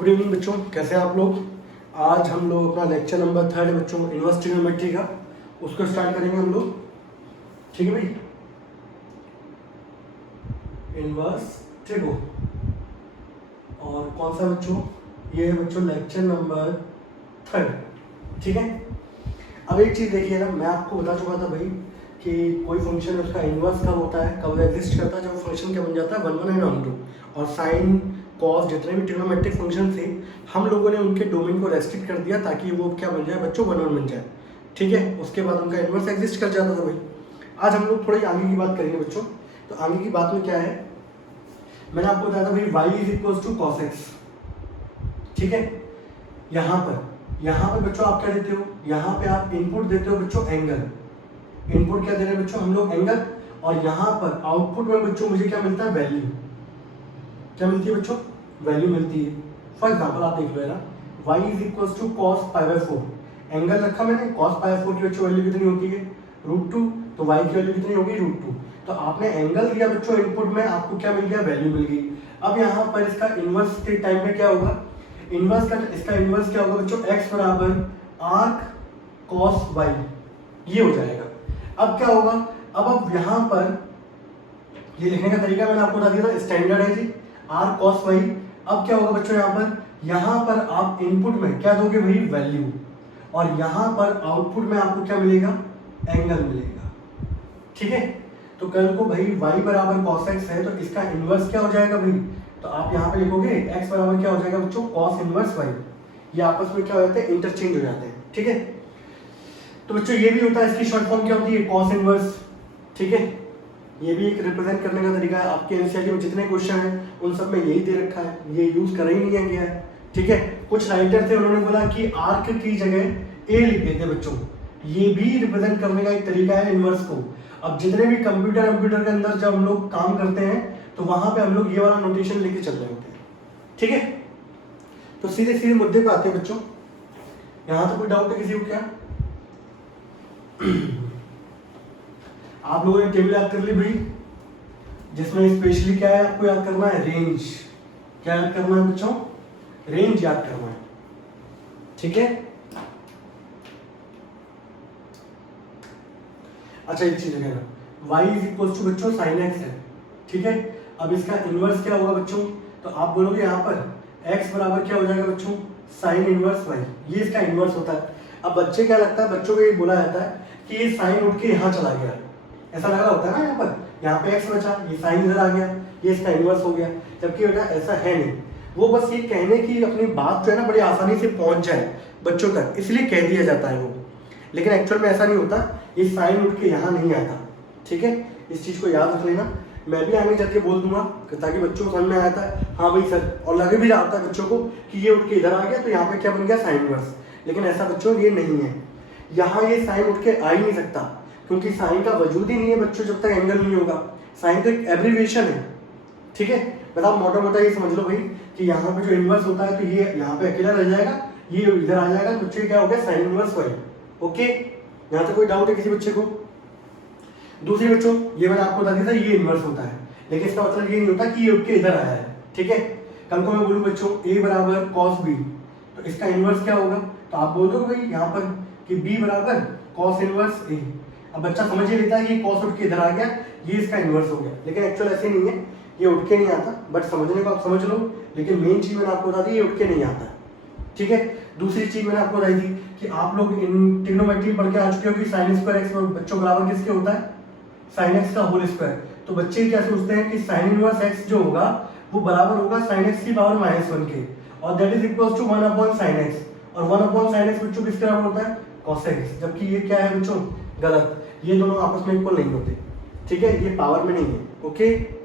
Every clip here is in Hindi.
गुड इवनिंग बच्चों, कैसे हैं आप लोग। आज हम लोग अपना लेक्चर नंबर 3 है बच्चों, इनवर्स ट्रिग्नोमेट्री का, उसको स्टार्ट करेंगे हम लोग। ठीक है भाई, इनवर्स ट्रिगो। और कौन सा बच्चों, ये है बच्चों लेक्चर नंबर 3। ठीक है, अब एक चीज़ देखिए ना, मैं आपको बता चुका था भाई कि कोई फंक्शन है उसका इनवर्स कब होता है, कब एग्जिस्ट करता है, जब फंक्शन क्या बन जाता है 1 1 एंड 1 2। और साइन कॉस जितने भी ट्रिग्नोमेट्रिक फंक्शन थे हम लोगों ने उनके डोमेन को रेस्ट्रिक्ट कर दिया ताकि वो क्या बन जाए बच्चों 1 1 बन जाए। ठीक है, उसके बाद उनका इनवर्स एग्जिस्ट कर जाता था भाई। आज हम लोग थोड़ी आगे की बात करेंगे बच्चों। तो आगे की बात में क्या है, मैंने आपको बताया था भाई y is equal to cos x. ठीक है, यहाँ पर बच्चों आप क्या देते हो, यहाँ पे आप इनपुट देते हो बच्चों एंगल। इनपुट क्या दे रहे हैं बच्चों हम लोग, एंगल। और यहाँ पर आउटपुट में बच्चों मुझे क्या मिलता है, वैल्यू। क्या मिलती है बच्चों, वैल्यू मिलती है। फॉर एग्जाम्पल आप देख लो ना, y is equal to cos π/4। Angle रखा मैंने, कॉस π/4 की बच्चों वैल्यू कितनी होती है, √2। तो y की वैल्यू कितनी होगी, √2। तो आपने एंगल दिया बच्चों इनपुट में, आपको क्या मिल गया, वैल्यू मिल गई। अब यहाँ पर इसका इनवर्स के टाइम पे क्या होगा, इसका इनवर्स क्या होगा बच्चों, x बराबर आर्क कॉस y, ये हो जाएगा। अब क्या होगा, अब यहाँ पर ये लिखने का तरीका मैंने आपको बता दिया था, स्टैंडर्ड है जी, आर कॉस वाई। अब क्या होगा बच्चों, यहाँ पर आप इनपुट में क्या दोगे भाई, वैल्यू। और यहाँ पर आउटपुट में आपको क्या मिलेगा, एंगल मिलेगा। ठीक है, तो कल को भाई y बराबर कॉस एक्स है तो इसका इनवर्स क्या हो जाएगा भाई, तो आप यहाँ पे लिखोगे x बराबर क्या हो जाएगा बच्चों, कॉस इनवर्स y। ये आपस में क्या हो जाते हैं, इंटरचेंज हो जाते हैं। ठीक है, तो बच्चों ये भी होता है, इसकी शॉर्ट फॉर्म क्या होती है, कॉस इनवर्स। ठीक है, ये भी एक रिप्रेजेंट करने का तरीका है। आपके एनसीईआरटी में जितने क्वेश्चन हैं उन सब में यही दे रखा है, ये यूज करा ही नहीं गया है। ठीक है, कुछ राइटर थे उन्होंने बोला कि आर्क की जगह ए लिख देते बच्चों, ये भी रिप्रेजेंट करने का एक तरीका है इनवर्स को। अब जितने भी कंप्यूटर के अंदर जब हम लोग काम करते हैं तो वहां पे हम लोग ये वाला नोटेशन लेके चल रहे होते हैं। ठीक है, तो सीधे सीधे मुद्दे पे आते हैं बच्चों। यहां तो कोई डाउट है किसी को क्या, आप लोगों ने टेबल याद कर ली भाई, जिसमें स्पेशली क्या है आपको याद करना है, रेंज। क्या याद करना है बच्चों, रेंज याद करना है। ठीक है, अच्छा एक चीज है, y इज इक्वल टू बच्चों साइन एक्स है। ठीक है, अब इसका इनवर्स क्या होगा बच्चों, तो आप बोलोगे यहाँ पर x बराबर क्या हो जाएगा बच्चों, साइन इनवर्स y, ये इसका इनवर्स होता है। अब बच्चे क्या लगता है, बच्चों को ये बोला जाता है कि ये साइन उठ के यहाँ चला गया, ऐसा लगा होता है ना, यहाँ पे x बचा, ये साइन इधर आ गया, ये इसका इनवर्स हो गया। जबकि बेटा ऐसा है नहीं, वो बस ये कहने की अपनी बात जो है ना बड़ी आसानी से पहुंच जाए बच्चों तक, इसलिए कह दिया जाता है वो, लेकिन एक्चुअल में ऐसा नहीं होता, ये साइन उठ के यहाँ नहीं आता। ठीक है, इस चीज को याद रख लेना, मैं भी आगे जाके बोल दूंगा ताकि बच्चों को समझ में आया था, हाँ भाई सर, और लगे भी रहा था बच्चों को कि ये उठ के इधर आ गया तो यहाँ पे क्या बन गया, साइन इनवर्स। लेकिन ऐसा बच्चों ये नहीं है, यहाँ ये साइन उठ के आ ही नहीं सकता, क्योंकि साइन का वजूद ही नहीं है बच्चों जब तक एंगल नहीं होगा। साइन तो एक एब्रीविएशन है। ठीक है, बताओ मोटा मोटा ये समझ लो भाई कि यहाँ पे जो इनवर्स होता है तो ये यहाँ पे अकेला रह जाएगा, ये इधर आ जाएगा, तो बच्चे क्या हो गया, साइन इनवर्स वाई। ओके, यहाँ तक कोई डाउट है किसी बच्चे को। दूसरी बच्चों, ये मैंने आपको बता दिया था ये इनवर्स होता है, लेकिन इसका मतलब ये नहीं होता कि ये उठ के इधर आया है। ठीक है, कल को मैं बोलूँ बच्चों a बराबर कॉस b, तो इसका इनवर्स क्या होगा, तो आप बोल दो भाई यहाँ पर कि b बराबर कॉस इनवर्स a। अब बच्चा समझ ही लेता है कि कॉस उठ के इधर आ गया, ये इसका इनवर्स हो गया, लेकिन एक्चुअल ऐसे नहीं है, ये उठ के नहीं आता, बट समझने को आप समझ लो, लेकिन मेन चीज मैंने आपको बता दी, ये उठ के नहीं आता। ठीक है, दूसरी चीज मैंने आपको बताई थी कि आप लोग इन ट्रिग्नोमेट्री पढ़ के आ चुके हो कि साइन स्क्वायर एक्स बच्चों बराबर किसके होता है, साइन एक्स का होल स्क्वायर। तो बच्चे क्या सोचते हैं कि साइन इनवर्स एक्स जो होगा वो बराबर होगा साइन एक्स की पावर -1 के, और that is equal to 1 upon sine x, और 1 अपॉन साइन एक्स बच्चों किसके बराबर होता है, कॉस एक्स। जबकि ये क्या है बच्चों, गलत, ये दोनों आपस में इक्वल नहीं होते। ठीक है, ये पावर में नहीं है। ओके,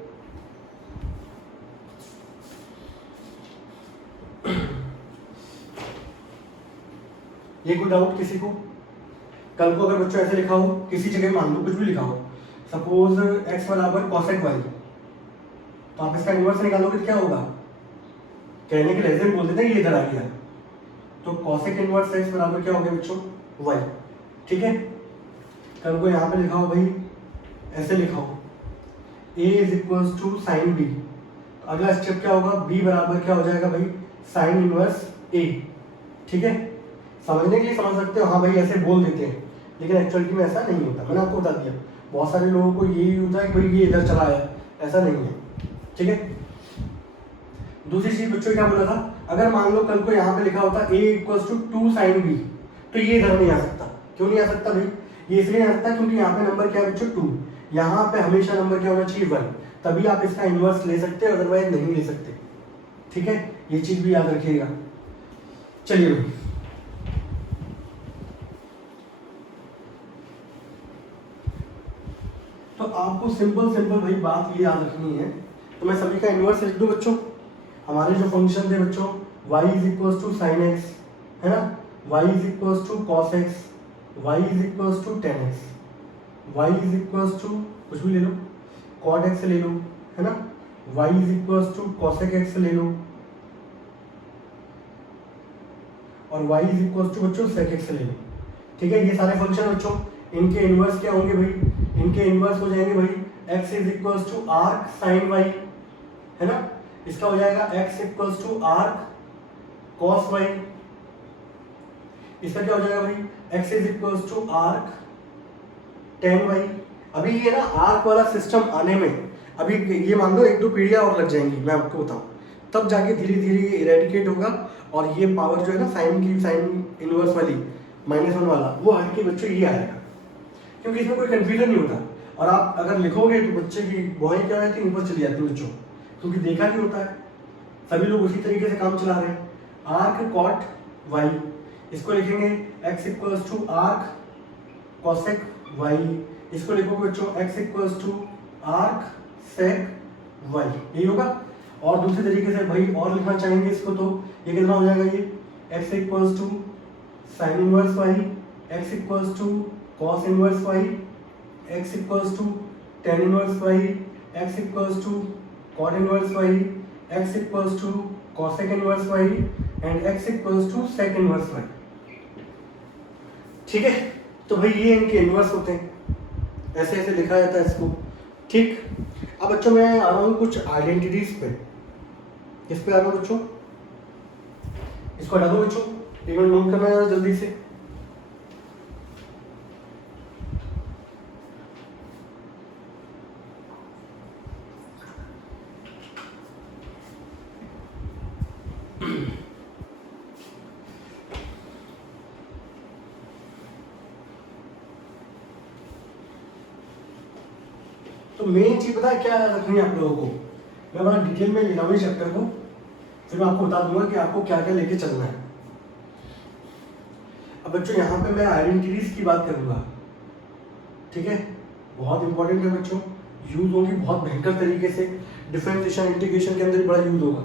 ये कोई डाउट किसी को। कल को अगर बच्चों ऐसे लिखा हो किसी जगह, मान लो कुछ भी लिखा हो, सपोज x बराबर कॉसेक y, तो आप इसका इनवर्स निकालोगे तो क्या होगा, कहने के लिए बोल देते हैं ये इधर आ गया, तो कॉसेक इनवर्स x बराबर क्या हो गया बच्चों, y। ठीक है, कल को यहाँ पे लिखा हो भाई, ऐसे लिखा हो a is equal to sine b, तो अगला स्टेप क्या होगा, b बराबर क्या हो जाएगा भाई, साइन इनवर्स ए। ठीक है, समझने के लिए समझ सकते हो, हाँ भाई ऐसे बोल देते हैं, लेकिन एक्चुअली में ऐसा नहीं होता। मैंने आपको बता दिया, बहुत सारे लोगों को यही होता है कि भाई ये इधर चला है, ऐसा नहीं है। ठीक है, दूसरी चीज बच्चों क्या बोला था, अगर मान लो कल को यहाँ पे लिखा होता a equals to 2 sine B, तो ये इधर नहीं आ सकता। क्यों नहीं आ सकता भाई? ये इसलिए नहीं आ सकता क्योंकि यहाँ पे नंबर क्या है बच्चों 2, यहाँ पे हमेशा नंबर क्या होना चाहिए 1, तभी आप इसका इनवर्स ले सकते हो, अदरवाइज नहीं ले सकते। ठीक है, ये चीज भी याद रखिएगा। चलिए भाई, तो आपको सिंपल सिंपल भाई बात ये याद रखनी है, तो मैं सभी का इनवर्स लिख दूं बच्चों। हमारे जो फंक्शन थे बच्चों, y is equals to sine x, है ना, y is equals to cos x, y is equals to tan x, y is equals to कुछ भी ले लो, कॉट एक्स ले लो, है ना, y is equals to cosec x ले लो, और y इज इक्वल्स टू बच्चों सेक एक्स ले लो। ठीक है, ये सारे फंक्शन बच्चों, इनके इनवर्स क्या होंगे भाई? इनके इनवर्स हो जाएंगे भाई x is equals to arc sine y, है ना, इसका हो जाएगा x equals to arc cos y, इसका क्या हो जाएगा भाई x is equals to arc tan y। अभी ये ना आर्क वाला सिस्टम आने में अभी ये मान लो 1-2 पीढ़ियां और लग जाएंगी, मैं आपको बताऊं, तब जाके धीरे धीरे ये इरेडिकेट होगा, और ये पावर जो है ना साइन की, साइन इनवर्स वाली -1 वाला, वो हट के बच्चों ये आएगा, क्योंकि इसमें कोई कंफ्यूजन नहीं होता। और आप अगर लिखोगे तो बच्चे की बॉय क्या रहती है, ऊपर चली जाती है बच्चों, क्योंकि देखा नहीं होता है, सभी लोग उसी तरीके से काम चला रहे हैं। आर्क कॉट वाई, इसको लिखेंगे x equals to arc cosec y, इसको लिखोगे बच्चों x equals to arc sec y, यही होगा। और दूसरे तरीके से भाई और लिखना चाहेंगे इसको, तो ये कितना हो जाएगा, ये x equals to sine inverse y, x equals to cos inverse y, x equals to tan inverse y, x equals to cot inverse y, x equals to cosec inverse y, and x equals to sec inverse y. ठीक है, तो भाई ये इनके इनवर्स होते हैं, ऐसे ऐसे लिखा जाता है इसको। ठीक, अब बच्चों मैं आ रहा हूँ कुछ आइडेंटिटीज पे। किस पे आ रहा हूँ बच्चों? इसको हटा दो बच्चों, एक मिनट नोट करना है जल्दी से। तो मेन चीज पता है क्या रखनी है आप लोगों को, मैं बड़ा डिटेल में लेना हुई चैप्टर को, फिर मैं आपको बता दूंगा कि आपको क्या क्या लेके चलना है। अब बच्चों यहाँ पे मैं आइडेंटिटीज की बात करूंगा, ठीक है, बहुत इंपॉर्टेंट है बच्चों, यूज होगी बहुत भयंकर तरीके से, डिफरेंशिएशन इंटीग्रेशन के अंदर भी बड़ा यूज होगा।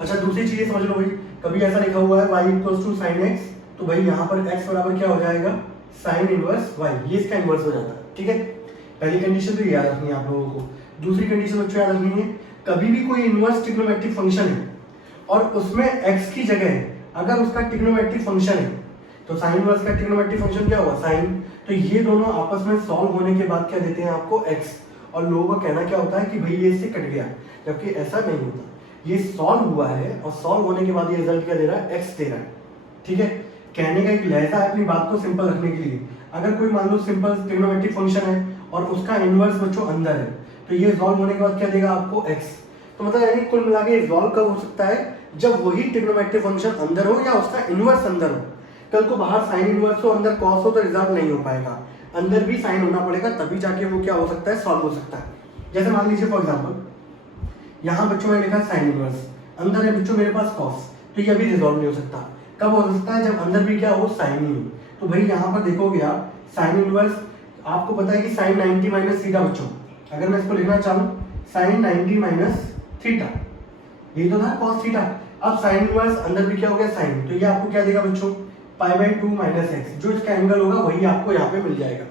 अच्छा, दूसरी चीज समझ लो भाई, कभी ऐसा लिखा हुआ है y equals to sine x, तो भाई यहाँ पर x बराबर क्या हो जाएगा, साइन इनवर्स y, ये इसका इनवर्स हो जाता है। ठीक है, पहली कंडीशन तो याद रखनी है आप लोगों को। दूसरी कंडीशन बच्चों याद रखनी है, कभी भी कोई इनवर्स ट्रिग्नोमेट्रिक फंक्शन है और उसमें x की जगह अगर उसका ट्रिग्नोमेट्रिक फंक्शन है, तो साइन इनवर्स का ट्रिग्नोमेट्रिक फंक्शन क्या होगा, साइन, तो ये दोनों आपस में सॉल्व होने के बाद क्या देते हैं आपको, x, और लोगों का कहना क्या होता है कि भाई ये इससे कट गया, जबकि ऐसा नहीं होता, ये सॉल्व हुआ है और सॉल्व होने के बाद ये रिजल्ट क्या दे रहा है, x दे रहा है। ठीक है, कहने का एक लहजा है अपनी बात को सिंपल रखने के लिए। अगर कोई मान लो सिंपल ट्रिग्नोमेट्रिक फंक्शन है और उसका इनवर्स बच्चों अंदर है, तो ये सॉल्व होने के बाद क्या देगा आपको, x। तो मतलब यानी कुल मिला के सॉल्व कब हो सकता है, जब वही ट्रिग्नोमेट्रिक फंक्शन अंदर हो या उसका इनवर्स अंदर हो। कल को बाहर साइन इनवर्स हो, अंदर कॉस हो, तो रिजल्ट नहीं हो पाएगा, अंदर भी साइन होना पड़ेगा, तभी जाके वो क्या हो सकता है, सॉल्व हो सकता है। जैसे मान लीजिए फॉर एग्जांपल यहाँ बच्चों मैंने लिखा साइन इनवर्स, अंदर है बच्चों मेरे पास कॉस, तो ये अभी रिजॉल्व नहीं हो सकता। कब हो सकता है, जब अंदर भी क्या हो, साइन ही हो। तो भाई यहाँ पर देखोगे आप साइन इनवर्स, आपको पता है कि साइन 90 माइनस थीटा बच्चों, अगर मैं इसको लिखना चाहूँ साइन 90 माइनस थीटा, ये तो था कॉस थीटा। अब साइन इनवर्स अंदर भी क्या हो गया, साइन, तो ये आपको क्या देगा बच्चों, π/2 माइनस एक्स, जो इसका एंगल होगा वही आपको यहाँ पे मिल जाएगा।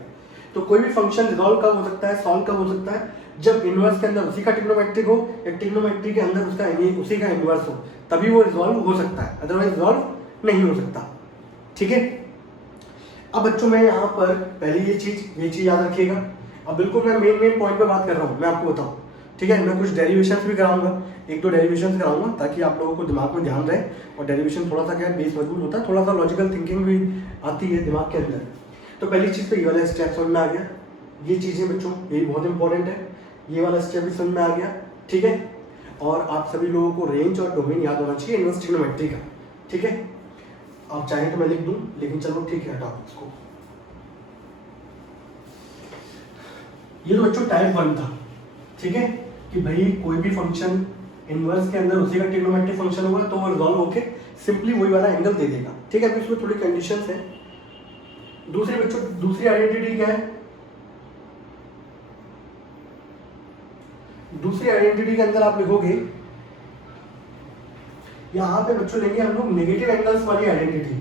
तो कोई भी फंक्शन रिजॉल्व कब हो सकता है, सॉल्व कब हो सकता है, जब इनवर्स के अंदर उसी का ट्रिग्नोमेट्रिक हो या ट्रिग्नोमेट्रिक के अंदर उसका उसी का इनवर्स हो, तभी वो रिजॉल्व हो सकता है, अदरवाइज रिजॉल्व नहीं हो सकता। ठीक है, अब बच्चों मैं यहाँ पर पहले ये चीज याद रखिएगा। अब बिल्कुल मैं मेन पॉइंट पे बात कर रहा हूँ, मैं आपको बताऊँ, ठीक है, मैं कुछ डेरिवेशन भी कराऊंगा, 1-2 डेरिवेशन कराऊंगा ताकि आप लोगों को दिमाग में ध्यान रहे। और डेरिवेशन थोड़ा सा क्या है, बेस मजबूत होता है, थोड़ा सा लॉजिकल थिंकिंग भी आती है दिमाग के अंदर। तो पहली चीज़ तो ये वाला स्टेप समझ में आ गया, ये चीज़ें बच्चों ये बहुत इंपॉर्टेंट है, ये वाला स्टेप भी समझ में आ गया। ठीक है, और आप सभी लोगों को रेंज और डोमेन याद होना चाहिए इनवर्स ट्रिग्नोमेट्री का। ठीक है, आप चाहें तो मैं लिख दूं, लेकिन चलो ठीक है हटाओ इसको। ये तो बच्चों टाइप 1 था। ठीक है, कि भाई कोई भी फंक्शन इनवर्स के अंदर उसी का ट्रिग्नोमेट्रिक फंक्शन होगा तो वो रिजॉल्व होके सिंपली वही वाला एंगल दे देगा। ठीक है, अभी इसमें थोड़ी कंडीशंस है। दूसरी बच्चों, दूसरी आइडेंटिटी क्या है, दूसरी आइडेंटिटी के अंदर आप लिखोगे, यहां पे बच्चों लेंगे हम लोग नेगेटिव एंगल्स वाली आइडेंटिटी,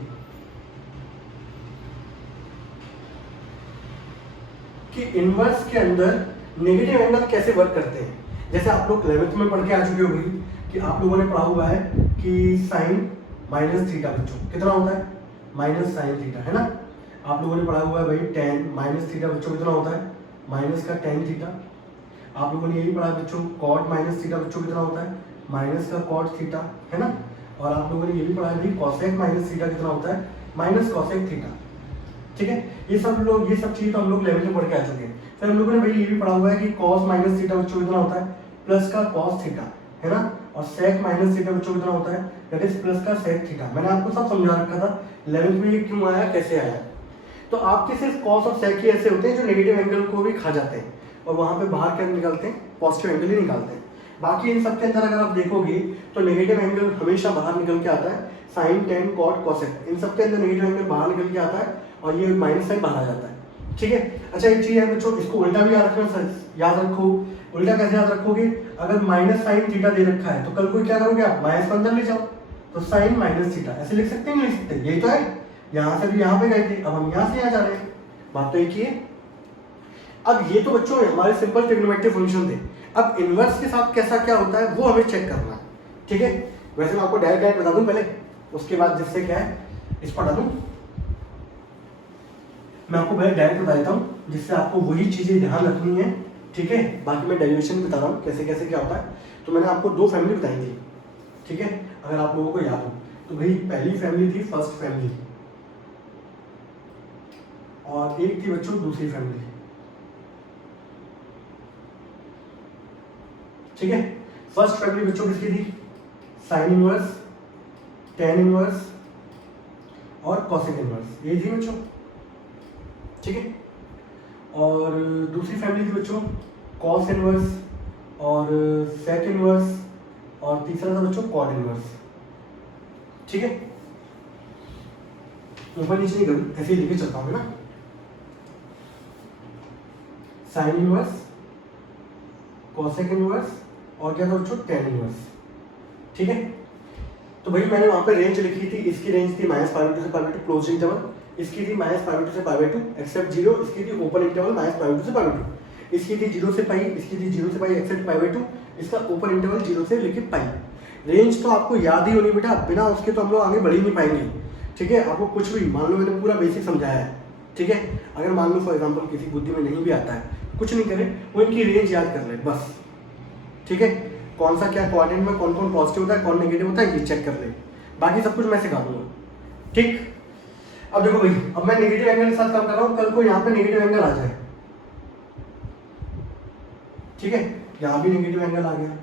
कि इनवर्स के अंदर नेगेटिव एंगल कैसे वर्क करते हैं। जैसे आप लोग 11th में पढ़ के आ चुके होंगे कि आप लोगों ने पढ़ा हुआ है कि साइन माइनस थीटा बच्चों कितना होता है, माइनस साइन थीटा, है ना। आप लोगों ने पढ़ा हुआ है भाई टेन माइनस थीटा बच्चों कितना होता है, माइनस का टेन थीटा। आप लोगों ने यही पढ़ा बच्चों कॉट माइनस थीटा बच्चों कितना होता है, माइनस का कॉट थीटा, है ना। और आप लोगों ने ये भी पढ़ा है भाई कॉसेक माइनस थीटा कितना होता है, माइनस कॉसेक थीटा। ठीक है, ये सब चीज तो हम लोग 11th में पढ़ के आ चुके हैं। फिर हम लोगों ने भाई ये भी पढ़ा हुआ है कि कॉस माइनस थीटा बच्चों कितना होता है, प्लस का कॉस थीटा, है ना। और सेक माइनस थीटा बच्चों कितना होता है, दैट इज प्लस का सेक थीटा। मैंने आपको सब समझा रखा था 11th में ये क्यों आया, कैसे आया। तो आपके सिर्फ कॉस और सेक ही ऐसे होते हैं जो नेगेटिव एंगल को भी खा जाते हैं और वहां पे बाहर क्या निकालते हैं, पॉजिटिव एंगल ही निकालते हैं। बाकी इन सब के अंदर अगर आप देखोगे तो नेगेटिव एंगल हमेशा बाहर निकल के आता है, साइन टेन कॉट कॉसेक, इन सब के अंदर नेगेटिव एंगल बाहर निकल के आता है और ये माइनस साइन बाहर आ जाता है। ठीक है, अच्छा एक चीज है बच्चों, इसको उल्टा भी याद रखना, याद रखो। उल्टा कैसे याद रखोगे, अगर माइनस साइन थीटा दे रखा है तो कल को क्या करोगे आप, माइनस अंदर ले जाओ, तो साइन माइनस थीटा ऐसे लिख सकते हैं, नहीं लिख सकते, यही तो है। यहाँ से भी यहाँ पे गए थे, अब हम यहाँ से यहाँ जा रहे हैं, बात तो एक ही है। अब ये तो बच्चों हमारे सिंपल ट्रिग्नोमेट्रिक फंक्शन थे। अब इनवर्स के साथ कैसा क्या होता है वो हमें चेक करना है। ठीक है, वैसे मैं आपको डायरेक्ट बता दूं पहले, उसके बाद जिससे क्या है इसको हटा दूं। मैं आपको पहले डायरेक्ट बता देता हूं जिससे आपको वही चीजें ध्यान रखनी है। ठीक है, बाकी मैं डेरिवेशन बता रहा हूँ कैसे कैसे क्या होता है। तो मैंने आपको 2 फैमिली बताई थी। ठीक है, अगर आप लोगों को याद हो तो भाई पहली फैमिली थी फर्स्ट फैमिली और एक थी बच्चों दूसरी फैमिली। ठीक है, फर्स्ट फैमिली बच्चों किसकी थी, साइन इनवर्स, टेन इनवर्स और कॉसेक इनवर्स, ये थी बच्चों। ठीक है, और दूसरी फैमिली थी बच्चों कॉस इनवर्स और सेक इनवर्स और तीसरा था बच्चों कॉट इनवर्स। ठीक है, ऊपर नीचे नहीं करूँ, ऐसे ही लेके चलता हूँ ना। साइन इनवर्स, कॉसेक इनवर्स और क्या था बच्चों टेन इनवर्स। ठीक है, तो भाई मैंने वहां पे रेंज लिखी थी, इसकी रेंज थी -π/2 से π/2 क्लोज इंटरवल, इसकी थी -π/2 से π/2 एक्सेप्ट 0, इसकी थी ओपन इंटरवल -π/2 से π/2, इसकी थी 0 से π, इसकी थी 0 से π एक्सेप्ट π/2, इसका ओपन इंटरवल 0 से लेके π। रेंज तो आपको याद ही होनी बेटा, बिना उसके तो हम लोग आगे बढ़ ही नहीं पाएंगे। ठीक है, आपको कुछ भी मान लो मैंने पूरा बेसिक समझाया है। ठीक है, अगर मान लो फॉर एग्जाम्पल किसी बुद्धि में नहीं भी आता है, कुछ नहीं करे, वो इनकी रेंज याद कर ले बस। ठीक है, कौन सा क्या क्वाड्रेंट में कौन कौन पॉजिटिव होता है कौन नेगेटिव होता है ये चेक कर ले, बाकी सब कुछ मैं सिखा दूंगा। ठीक, अब देखो भाई, अब मैं नेगेटिव एंगल के साथ काम कर रहा हूं, कल को यहाँ पे नेगेटिव एंगल आ जाए। ठीक है, यहाँ भी नेगेटिव एंगल आ गया,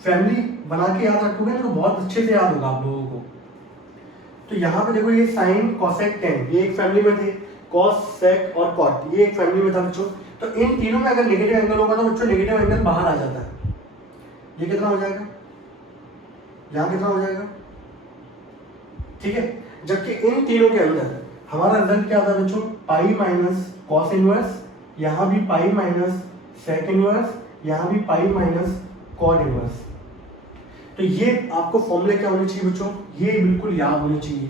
फैमिली बना के याद रखोगे ना तो बहुत अच्छे से याद होगा आप लोगों को। तो यहाँ पे देखो ये साइन कॉसेक टेन ये एक फैमिली में थे, कॉस सेक और कॉट ये एक फैमिली में था बच्चों। तो इन तीनों में अगर नेगेटिव एंगल होगा तो बच्चों नेगेटिव एंगल बाहर आ जाता है। ये कितना हो जाएगा, यहाँ कितना हो जाएगा। ठीक है, जबकि इन तीनों के अंदर हमारा रिजल्ट क्या था बच्चों, पाई माइनस कॉस इनवर्स, यहाँ भी पाई माइनस सेक इनवर्स, यहाँ भी पाई माइनस कॉट इनवर्स। तो ये आपको फॉर्मूले क्या होने चाहिए बच्चों, ये बिल्कुल याद होने चाहिए।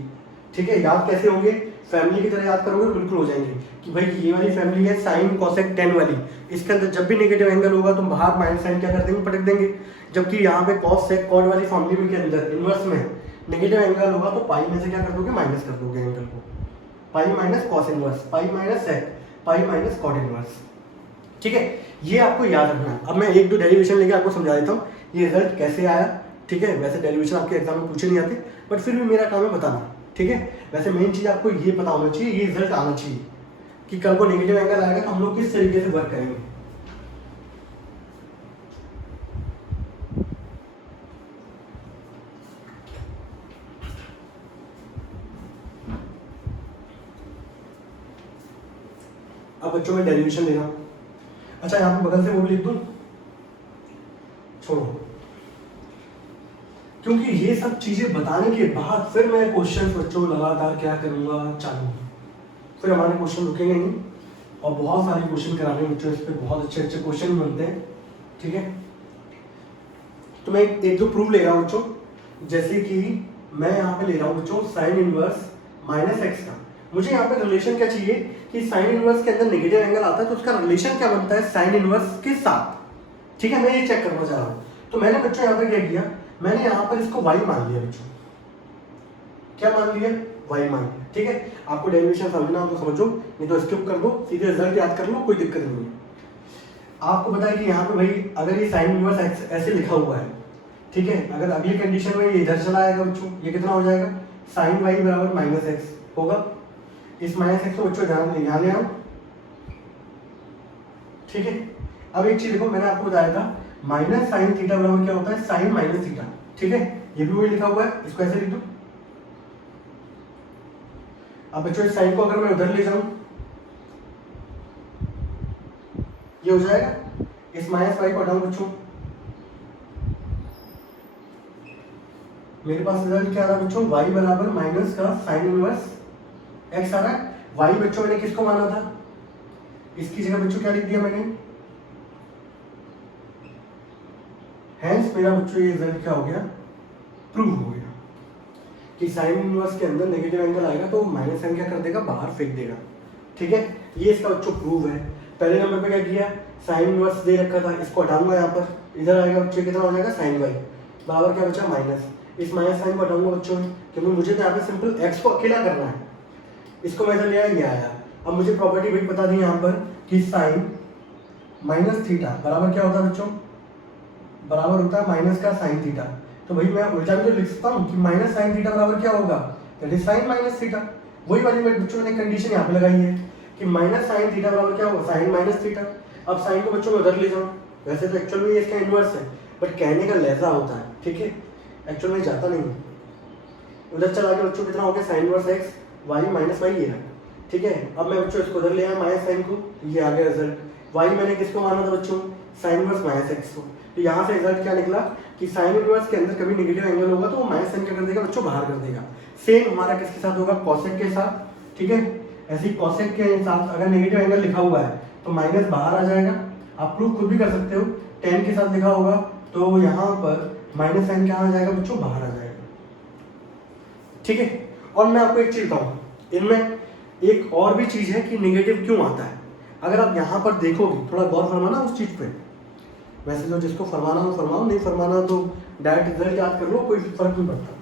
ठीक है, याद कैसे होंगे, फैमिली की तरह याद करोगे बिल्कुल हो जाएंगे कि भाई ये वाली फैमिली है साइन कॉसेक टेन वाली, इसके अंदर जब भी नेगेटिव एंगल होगा तो बाहर माइनस साइन क्या कर देंगे, पटक देंगे। जबकि यहाँ पे कॉस सेक कॉट वाली फैमिली के अंदर इनवर्स में नेगेटिव एंगल होगा तो पाई में से क्या कर दोगे, माइनस कर दोगे एंगल को, pi minus cos inverse, pi minus sec, pi minus cot inverse. ठीक है, ये आपको याद रखना है। अब मैं एक दो डेरिवेशन लेके आपको समझा देता हूँ ये रिजल्ट कैसे आया। ठीक है, वैसे डेरिवेशन आपके एग्जाम में पूछे नहीं आते, बट फिर भी मेरा काम है बताना। ठीक है, वैसे मेन चीज़ आपको ये पता होना चाहिए, ये रिजल्ट आना चाहिए कि कल को नेगेटिव एंगल आएगा तो हम लोग किस तरीके से वर्क करेंगे। अब बच्चों में डेरिवेशन ले रहा हूँ। अच्छा, यहाँ पे बगल से वो भी लिख दूँ, छोड़ो, क्योंकि ये सब चीजें बताने के बाद फिर मैं क्वेश्चन बच्चों लगातार क्या करूंगा, चालू, फिर हमारे क्वेश्चन रुकेंगे नहीं और बहुत सारे क्वेश्चन कराने बच्चों, इस पर बहुत अच्छे अच्छे क्वेश्चन बनते हैं। ठीक है, तो मैं एक दो प्रूफ ले रहा हूँ बच्चों, जैसे कि मैं यहाँ पे ले रहा हूँ बच्चों साइन इनवर्स माइनस एक्स का। मुझे यहाँ पे रिलेशन क्या चाहिए कि साइन इनवर्स के अंदर नेगेटिव एंगल आता है तो उसका रिलेशन क्या बनता है साइन इनवर्स के साथ। ठीक है, मैं ये चेक करना चाह रहा हूँ। तो मैंने बच्चों यहाँ पे क्या किया, मैंने यहाँ पर इसको y मान लिया बच्चों। क्या मान लिया, y मान लिया। ठीक है, आपको डेरिवेशन समझना हो तो समझो, नहीं तो स्किप कर दो, सीधे रिजल्ट याद कर लो, कोई दिक्कत नहीं है। आपको पता है कि यहाँ पे भाई अगर ये साइन इनवर्स ऐसे लिखा हुआ है, ठीक है, अगर अगली कंडीशन में ये इधर चला आएगा बच्चों, ये कितना हो जाएगा, साइन y बराबर माइनस एक्स होगा। इस माइनस एक्स को बच्चों यहाँ ले आओ। ठीक है, अब एक चीज देखो, मैंने आपको बताया था माइनस साइन थीटा बराबर क्या होता है, साइन माइनस थीटा। ठीक है, ये भी वही लिखा हुआ है, इसको ऐसे लिख दो। अब बच्चों इस साइन को अगर मैं उधर ले जाऊं, ये हो जाएगा, इस माइनस वाई को हटाऊं बच्चों, मेरे पास रिजल्ट क्या आ रहा है बच्चों, y बराबर माइनस का साइन इनवर्स x आ रहा है। y बच्चों मैंने किसको माना था, इसकी जगह बच्चों क्या लिख दिया मैंने, हेंस मेरा बच्चों ये रिजल्ट क्या हो गया, प्रूव हो गया कि साइन इनवर्स के अंदर नेगेटिव एंगल आएगा तो माइनस साइन क्या कर देगा, बाहर फेंक देगा। ठीक है, ये इसका बच्चों प्रूव है। पहले नंबर पे क्या किया, साइन इनवर्स दे रखा था, इसको हटाऊंगा, यहाँ पर इधर आएगा बच्चों, कितना हो जाएगा साइन वाई बराबर क्या बचा माइनस, इस माइनस साइन को हटाऊंगा बच्चों, क्योंकि मुझे तो यहाँ पे सिंपल एक्स को अकेला करना है, इसको मैं इधर ले आया, ये आया। अब मुझे प्रॉपर्टी भी बता दी यहाँ पर कि साइन माइनस थीटा बराबर क्या होता है बच्चों, बराबर होता है माइनस का साइन थीटा। तो भाई मैं उल्टा भी तो लिख सकता हूँ कि माइनस साइन थीटा बराबर क्या होगा, that is sine minus theta. वही वाली बच्चों मैंने कंडीशन यहाँ पे लगाई है कि माइनस साइन थीटा बराबर क्या होगा, साइन माइनस थीटा। अब साइन को बच्चों में उधर ले जाऊँ, वैसे तो एक्चुअल में ये इसका इनवर्स है, बट कहने का लहजा होता है। ठीक है, एक्चुअल में जाता नहीं, उधर चला के बच्चों कितना हो गया, sine inverse x y minus y ये है। ठीक है, अब मैं बच्चों इसको उधर ले आया माइनस साइन को, ये आ गया रिजल्ट। वाई मैंने किसको माना था बच्चों, साइन इनवर्स माइनस एक्स को। तो यहाँ से रिजल्ट क्या निकला कि साइन इनवर्स के अंदर कभी नेगेटिव एंगल होगा तो वो माइनस साइन क्या कर देगा बच्चों, बाहर कर देगा। सेम हमारा किसके साथ होगा, कॉसेक के साथ। ठीक है, ऐसे ही कॉसेक के साथ अगर नेगेटिव एंगल लिखा हुआ है तो माइनस बाहर आ जाएगा। आप प्रूफ खुद भी कर सकते हो, टेन के साथ लिखा होगा तो यहाँ पर माइनस साइन क्या आ जाएगा बच्चों, बाहर आ जाएगा। ठीक है, और मैं आपको एक चीज बताऊँ, इनमें एक और भी चीज है कि नेगेटिव क्यों आता है। अगर आप यहाँ पर देखोगे, थोड़ा गौर फरमाना उस चीज पे, वैसे तो जिसको फरमाना हो फरमाओ, नहीं फरमाना तो डायरेक्ट रिजल्ट याद कर लो, कोई फर्क नहीं पड़ता।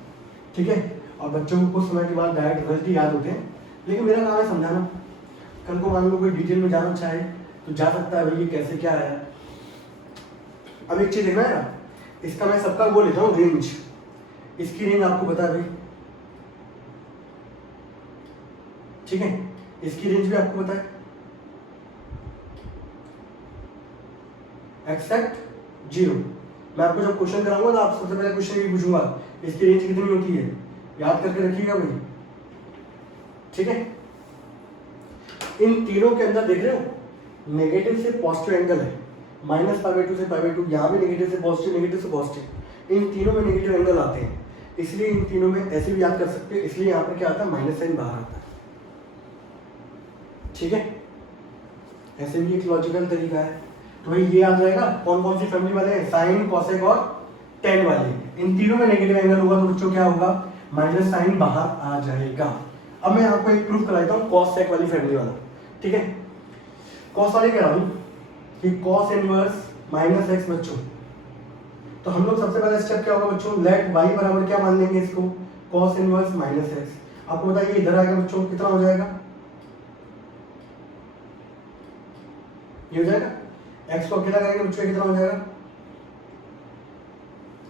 ठीक है, और बच्चों को कुछ समय के बाद डायरेक्ट रिजल्ट ही याद होते हैं, लेकिन मेरा काम है समझाना। कल को मान लो कोई डिटेल में जाना चाहे तो जा सकता है, भाई ये कैसे क्या है। अब एक चीज देखना है ना, इसका मैं सबका वो लेता हूँ रेंज, इसकी रेंज आपको पता है भाई। ठीक है, इसकी रेंज भी आपको पता है, एक्सेप्ट जीरो। मैं आपको जब क्वेश्चन कराऊंगा तो आप सबसे पहले क्वेश्चन ये पूछूंगा, इसकी रेंज कितनी होती है, याद करके रखिएगा भाई। ठीक है, इन तीनों के अंदर देख रहे हो, नेगेटिव से पॉजिटिव एंगल है, माइनस पाई बाई टू से पाई बाई टू, यहाँ भी नेगेटिव से पॉजिटिव, नेगेटिव से पॉजिटिव, इन तीनों में नेगेटिव एंगल आते हैं, इसलिए इन तीनों में ऐसे भी याद कर सकते हैं, इसलिए यहाँ पर क्या आता है, माइनस साइन बाहर आता है। ठीक है, ऐसे भी एक लॉजिकल तरीका है। तो भाई ये याद रहेगा कौन कौन सी फैमिली वाले हैं, साइन कॉसेक और टेन वाले, इन तीनों में नेगेटिव एंगल होगा तो बच्चों क्या होगा, माइनस साइन बाहर आ जाएगा। अब मैं आपको एक प्रूफ कराता हूँ कॉस सेक वाली फैमिली वाला। ठीक है, कॉस वाले कह रहा हूँ कि कॉस इनवर्स माइनस एक्स बच्चों, तो हम लोग सबसे पहला स्टेप क्या होगा बच्चों, लेट वाई बराबर क्या मान लेंगे इसको, कॉस इनवर्स माइनस एक्स। आपको बताइए इधर आएगा बच्चों, कितना हो जाएगा, ये हो जाएगा एक्स को अकेला करेंगे बच्चों कितना हो जाएगा,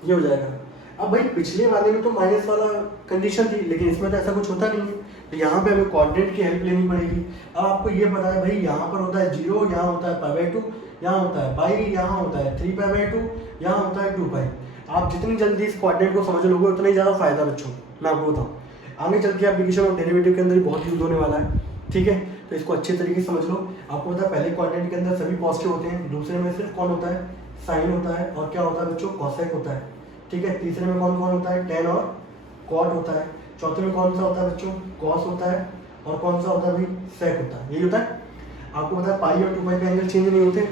ये हो जाएगा। अब भाई पिछले वाले में तो माइनस वाला कंडीशन थी, लेकिन इसमें तो ऐसा कुछ होता नहीं है, तो यहाँ पे हमें कोऑर्डिनेट की हेल्प लेनी पड़ेगी। अब आपको ये पता है भाई यहाँ पर होता है 0, यहाँ होता है π/2, यहाँ होता है पाई, यहाँ होता है 3π/2, यहाँ होता है 2π। आप जितनी जल्दी इस कोऑर्डिनेट को समझ लोगे उतना ही ज़्यादा फायदा बच्चों, मैं आपको बताऊँ। आगे चल के एप्लीकेशन ऑफ डेरिवेटिव के अंदर ही बहुत यूज होने वाला है, ठीक है। तो इसको अच्छे तरीके से समझ लो। आपको पता है पहले कोऑर्डिनेट के अंदर सभी पॉजिटिव होते हैं, दूसरे में सिर्फ कौन होता है, साइन होता है, और क्या होता है बच्चों, कॉसेक होता है, ठीक है। तीसरे में कौन कौन होता है, टेन और कॉट होता है। चौथे में कौन सा होता है बच्चों, कॉस होता है, और कौन सा होता है भाई, सेक होता है, यही होता है। आपको पता है पाई और 2π के एंगल चेंज नहीं होते।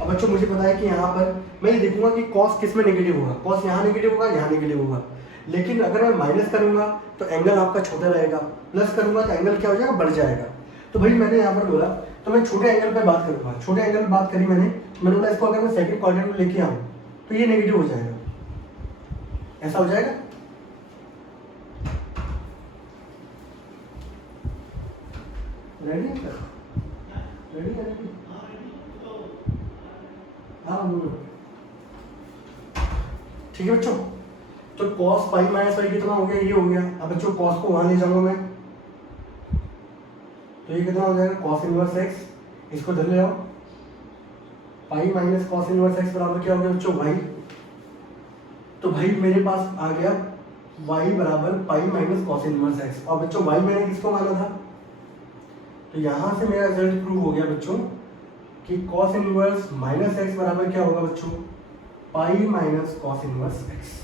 अब बच्चों मुझे पता है कि यहाँ पर मैं ये देखूंगा कि कॉस किस में नेगेटिव होगा, कॉस यहाँ नेगेटिव होगा, यहाँ नेगेटिव होगा। लेकिन अगर मैं माइनस करूंगा तो एंगल आपका छोटा रहेगा, प्लस करूंगा तो एंगल क्या हो जाएगा, बढ़ जाएगा। तो भाई मैंने यहाँ पर बोला तो मैं छोटे एंगल पे बात करूंगा, छोटे एंगल पे बात करी मैंने बोला इसको अगर मैं सेकंड क्वाड्रेंट में लेके आऊँ तो ये नेगेटिव हो जाएगा, ऐसा हो जाएगा। रेडी है, रेडी है, हाँ ठीक है बच्चों। तो cos पाई माइनस वाई कितना हो गया, ये हो गया। अब बच्चों cos को वहां ले जाऊंगा मैं, तो ये कितना हो जाएगा, cos इनवर्स x, इसको धर ले आओ, pi minus cos inverse x बराबर क्या हो गया बच्चों, y। तो भाई मेरे पास आ गया y बराबर pi minus cos inverse x। और बच्चों y मैंने किसको माना था, तो यहां से मेरा रिजल्ट प्रूव हो गया बच्चों कि cos इनवर्स माइनस x बराबर क्या होगा बच्चों, pi minus cos inverse x,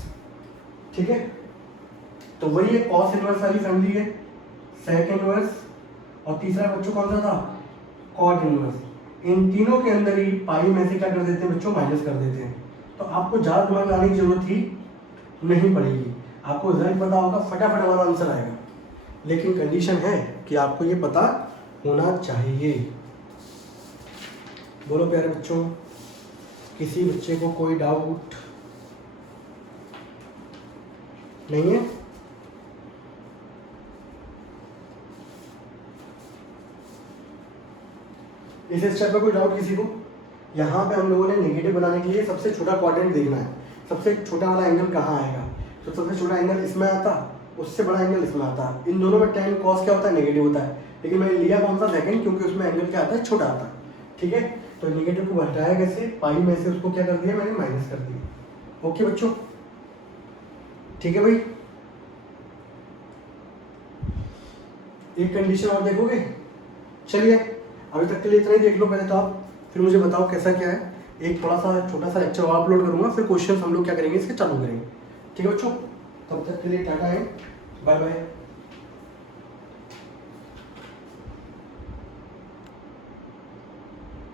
ठीक है। तो वही है cos इनवर्स वाली फैमिली है, sec इनवर्स, और तीसरा बच्चों कौन सा था, cot इनवर्स। इन तीनों के अंदर ही पाई में से क्या कर देते हैं बच्चों, माइनस कर देते हैं। तो आपको ज़्यादा दिमाग लगाने की जरूरत ही नहीं पड़ेगी, आपको रिजल्ट पता होगा, फटाफट हमारा आंसर आएगा। लेकिन कंडीशन है कि आपको ये पता होना चाहिए। बोलो प्यारे बच्चों, किसी बच्चे को कोई डाउट नहीं है? इस स्टेप में कोई डाउट किसी को? यहाँ पे हम लोगों ने नेगेटिव बनाने के लिए सबसे छोटा क्वाड्रेंट देखना है, सबसे छोटा वाला एंगल कहाँ आएगा। तो सबसे छोटा एंगल इसमें आता, उससे बड़ा एंगल इसमें आता। इन दोनों में tan cos क्या होता है, नेगेटिव होता है, लेकिन मैंने लिया कौन सा, सेकंड, क्योंकि उसमें एंगल क्या आता है, छोटा आता है, ठीक है। तो नेगेटिव को हटाया कैसे, पाई में से उसको क्या कर दिया मैंने, माइनस कर दिया। ओके बच्चों, ठीक है भाई। एक कंडीशन और देखोगे, चलिए अभी तक के लिए इतना ही देख लो पहले तो आप, फिर मुझे बताओ कैसा क्या है। एक थोड़ा सा छोटा सा लेक्चर और अपलोड करूंगा, फिर क्वेश्चन हम लोग क्या करेंगे इसके चालू करेंगे, ठीक है बच्चों। तब तक के लिए टाटा है, बाय बाय।